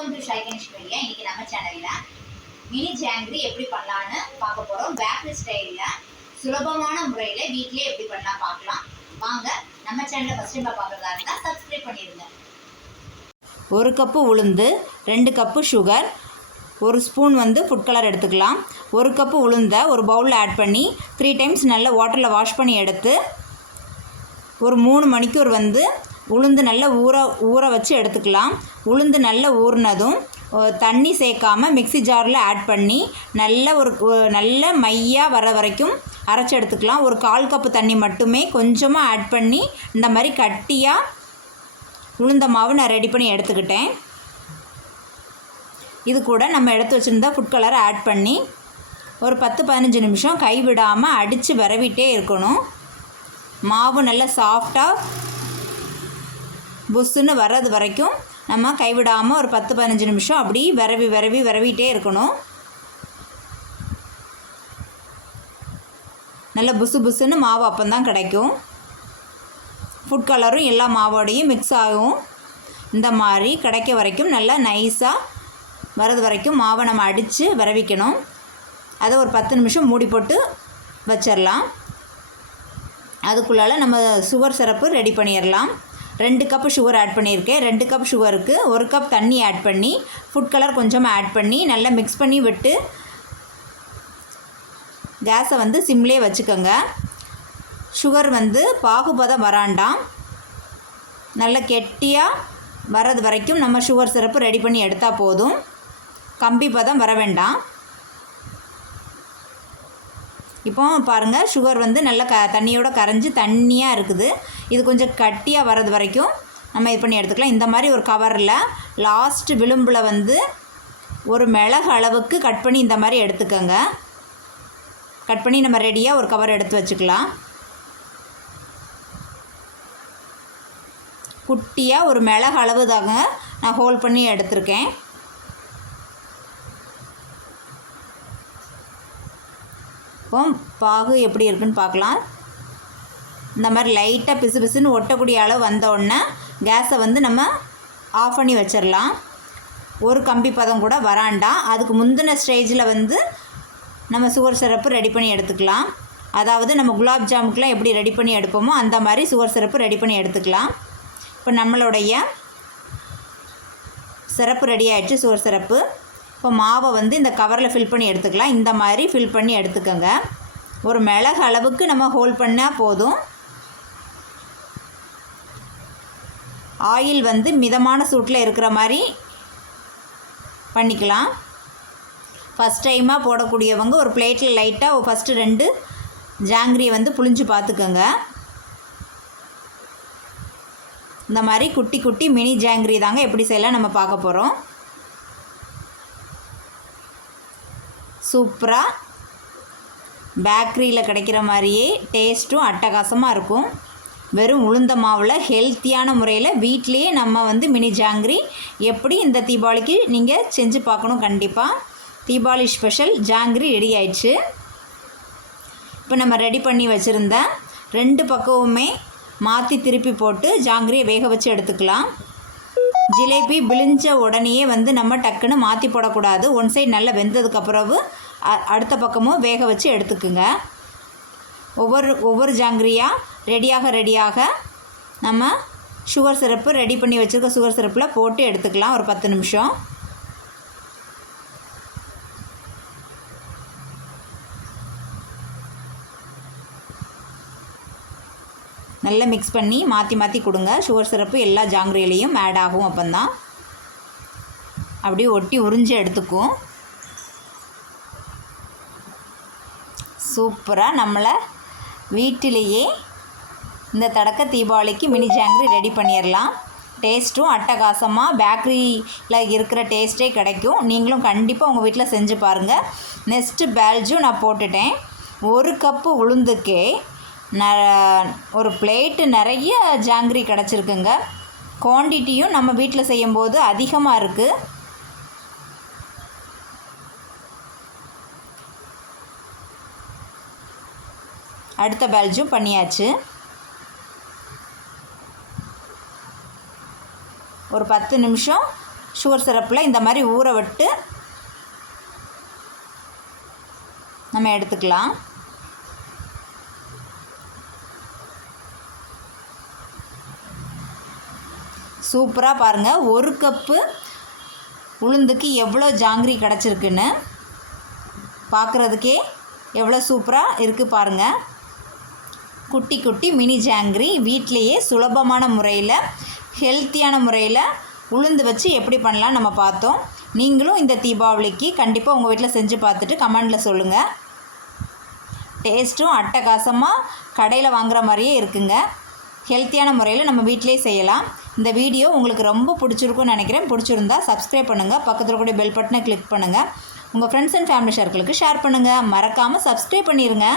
Welcome to ஷைகனிஷ் media இன்னைக்கு நம்ம சேனல்ல மினி ஜாங்கிரி எப்படி பண்ணலான்னு பார்க்க போறோம். பேக்கரி ஸ்டைல்ல சுலபமான முறையில வீட்லயே எப்படி பண்ணலாம் பார்க்கலாம். வாங்க நம்ம சேனலை ஃபர்ஸ்ட் டைம் பார்க்கறதா இருந்தா சப்ஸ்கிரைப் பண்ணிருங்க ஒரு கப்பு உளுந்து ரெண்டு கப்பு சுகர் ஒரு ஸ்பூன் வந்து ஃபுட் கலர் எடுத்துக்கலாம். ஒரு கப்பு உளுந்தை ஒரு பவுலில் ஆட் பண்ணி த்ரீ டைம்ஸ் நல்லா வாட்டரில் வாஷ் பண்ணி எடுத்து ஒரு மூணு மணிக்கூர் வந்து உளுந்து நல்லா ஊற ஊற வச்சு எடுத்துக்கலாம். உளுந்து நல்லா ஊறினதும் தண்ணி சேர்க்காம மிக்ஸி ஜாரில் ஆட் பண்ணி நல்ல ஒரு நல்ல மையாக வர வரைக்கும் அரைச்சி எடுத்துக்கலாம். ஒரு கால் கப்பு தண்ணி மட்டுமே கொஞ்சமாக ஆட் பண்ணி இந்த மாதிரி கட்டியாக உளுந்த மாவு நான் ரெடி பண்ணி எடுத்துக்கிட்டேன். இது கூட நம்ம எடுத்து வச்சுருந்த ஃபுட் கலரை ஆட் பண்ணி ஒரு பத்து பதினஞ்சு நிமிஷம் கைவிடாமல் அடித்து விரவிட்டே இருக்கணும். மாவு நல்லா சாஃப்டாக புஸ்ஸுன்னு வர்றது வரைக்கும் நம்ம கைவிடாமல் ஒரு பத்து பதினஞ்சு நிமிஷம் அப்படி விரவி விரவி விரவிட்டே இருக்கணும். நல்ல புசு புசுன்னு மாவு அப்பந்தான் கிடைக்கும். ஃபுட் கலரும் எல்லா மாவோடையும் மிக்ஸ் ஆகும். இந்த மாதிரி கிடைக்க வரைக்கும் நல்லா நைஸாக வரது வரைக்கும் மாவை நம்ம அடித்து விரவிக்கணும். அதை ஒரு பத்து நிமிஷம் மூடி போட்டு வச்சிடலாம் அதுக்குள்ளால நம்ம சுகர் சிரப்பு ரெடி பண்ணிடலாம் ரெண்டு கப்பு சுகர் ஆட் பண்ணியிருக்கேன். ரெண்டு கப் சுகருக்கு ஒரு கப் தண்ணி ஆட் பண்ணி ஃபுட் கலர் கொஞ்சமாக ஆட் பண்ணி நல்லா மிக்ஸ் பண்ணி விட்டு கேஸை வந்து சிம்லேயே வச்சுக்கோங்க. சுகர் வந்து பாகுபதம் வராண்டாம். நல்ல கெட்டியாக வர்றது வரைக்கும் நம்ம சுகர் சிரப்பு ரெடி பண்ணி எடுத்தால் போதும். கம்பி பதம் வர வேண்டாம். இப்போ பாருங்கள் சுகர் வந்து நல்ல க தண்ணியோட கரைஞ்சி தண்ணியாக இருக்குது. இது கொஞ்சம் கட்டியாக வர்றது வரைக்கும் நம்ம இது பண்ணி எடுத்துக்கலாம். இந்த மாதிரி ஒரு கவரில் லாஸ்ட் விளிம்பில் வந்து ஒரு மிளகு அளவுக்கு கட் பண்ணி இந்த மாதிரி எடுத்துக்கோங்க. கட் பண்ணி நம்ம ரெடியாக ஒரு கவர் எடுத்து வச்சுக்கலாம். குட்டியாக ஒரு மிளகு அளவு தாங்க நான் ஹோல் பண்ணி எடுத்திருக்கேன். இப்போ பாகு எப்படி இருக்குன்னு பார்க்கலாம். இந்த மாதிரி லைட்டாக பிசு பிசுன்னு ஒட்டக்கூடிய அளவு வந்தோடனே கேஸை வந்து நம்ம ஆஃப் பண்ணி வச்சிடலாம் ஒரு கம்பி பதம் கூட வராண்டாம் அதுக்கு முந்தின ஸ்டேஜில் வந்து நம்ம சுகர் சிரப்பு ரெடி பண்ணி எடுத்துக்கலாம். அதாவது நம்ம குலாப் ஜாமுக்கெலாம் எப்படி ரெடி பண்ணி எடுப்போமோ அந்த மாதிரி சுகர் சிரப்பு ரெடி பண்ணி எடுத்துக்கலாம். இப்போ நம்மளுடைய சிரப்பு ரெடி ஆகிடுச்சு சுகர் சிரப்பு. இப்போ மாவை வந்து இந்த கவரில் ஃபில் பண்ணி எடுத்துக்கலாம். இந்த மாதிரி ஃபில் பண்ணி எடுத்துக்கோங்க. ஒரு மிளகு அளவுக்கு நம்ம ஹோல்ட் பண்ணால் போதும். ஆயில் வந்து மிதமான சூட்டில் இருக்கிற மாதிரி பண்ணிக்கலாம். ஃபஸ்ட் டைமாக போடக்கூடியவங்க ஒரு பிளேட்டில் லைட்டாக ஃபஸ்ட்டு ரெண்டு ஜாங்கிரியை வந்து புழிஞ்சு பார்த்துக்கோங்க. இந்த மாதிரி குட்டி குட்டி மினி ஜாங்கிரி தாங்க எப்படி செய்யலாம் நம்ம பார்க்க போகிறோம் சூப்பராக பேக்கரியில் கிடைக்கிற மாதிரியே டேஸ்ட்டும் அட்டகாசமாக இருக்கும். வெறும் உளுந்த மாவில் ஹெல்த்தியான முறையில் வீட்டிலேயே நம்ம வந்து மினி ஜாங்கிரி எப்படி இந்த தீபாவளிக்கு நீங்கள் செஞ்சு பார்க்கணும் கண்டிப்பாக தீபாவளி ஸ்பெஷல் ஜாங்கிரி ரெடி ஆயிடுச்சு. இப்போ நம்ம ரெடி பண்ணி வச்சுருந்த ரெண்டு பக்கமுமே மாற்றி திருப்பி போட்டு ஜாங்கிரியை வேக வச்சு எடுத்துக்கலாம். ஜிலேபி விழிஞ்ச உடனேயே வந்து நம்ம டக்குன்னு மாற்றி போடக்கூடாது. ஒன் சைடு நல்லா வெந்ததுக்கு அடுத்த பக்கமும் வேக வச்சு எடுத்துக்குங்க. ஒவ்வொரு ஒவ்வொரு ஜாங்கிரியாக ரெடியாக ரெடியாக நம்ம சுகர் சிரப்பு ரெடி பண்ணி வச்சுருக்க சுகர் சிரப்பில் போட்டு எடுத்துக்கலாம். ஒரு பத்து நிமிஷம். நல்லா மிக்ஸ் பண்ணி மாற்றி மாற்றி கொடுங்க. சுகர் சிரப்பு எல்லா ஜாங்கிரிலையும் ஆட் ஆகும் அப்போந்தான். அப்படியே ஒட்டி உறிஞ்சு எடுத்துக்கும் சூப்பராக நம்மளை வீட்டிலேயே இந்த தடக்க தீபாவளிக்கு மினி ஜாங்கிரி ரெடி பண்ணிடலாம் டேஸ்ட்டும் அட்டகாசமாக பேக்கரியில் இருக்கிற டேஸ்ட்டே கிடைக்கும். நீங்களும் கண்டிப்பாக உங்கள் வீட்டில் செஞ்சு பாருங்கள் நெக்ஸ்ட்டு பேல்ஜும் நான் போட்டுட்டேன். ஒரு கப்பு உளுந்துக்கே ந ஒரு பிளேட்டு நிறைய ஜாங்கிரி கிடச்சிருக்குங்க. குவான்டிட்டியும் நம்ம வீட்டில் செய்யும்போது அதிகமாக இருக்குது அடுத்த பேல்ஜும் பண்ணியாச்சு. ஒரு பத்து நிமிஷம் சுகர் சிரப்பில் இந்த மாதிரி ஊற விட்டு நம்ம எடுத்துக்கலாம். சூப்பராக பாருங்கள் ஒரு கப்பு உளுந்துக்கு எவ்வளோ ஜாங்கிரி கிடச்சிருக்குன்னு பார்க்குறதுக்கே எவ்வளோ சூப்பராக இருக்குது பாருங்கள் குட்டி குட்டி மினி ஜாங்கிரி வீட்டிலையே சுலபமான முறையில் ஹெல்த்தியான முறையில் உளுந்து வச்சு எப்படி பண்ணலாம் நம்ம பார்த்தோம். நீங்களும் இந்த தீபாவளிக்கு கண்டிப்பாக உங்கள் வீட்டில் செஞ்சு பார்த்துட்டு கமெண்டில் சொல்லுங்கள் டேஸ்ட்டும் அட்டகாசமாக கடையில் வாங்குற மாதிரியே இருக்குங்க. ஹெல்த்தியான முறையில் நம்ம வீட்டிலே செய்யலாம். இந்த வீடியோ உங்களுக்கு ரொம்ப பிடிச்சிருக்கும்னு நினைக்கிறேன். பிடிச்சிருந்தா சப்ஸ்கிரைப் பண்ணுங்கள் பக்கத்தில் கூட பெல் பட்டனை கிளிக் பண்ணுங்கள் உங்கள் ஃப்ரெண்ட்ஸ் அண்ட் ஃபேமிலி சர்க்கிளுக்கு ஷேர் பண்ணுங்கள் மறக்காமல் சப்ஸ்கிரைப் பண்ணிடுங்க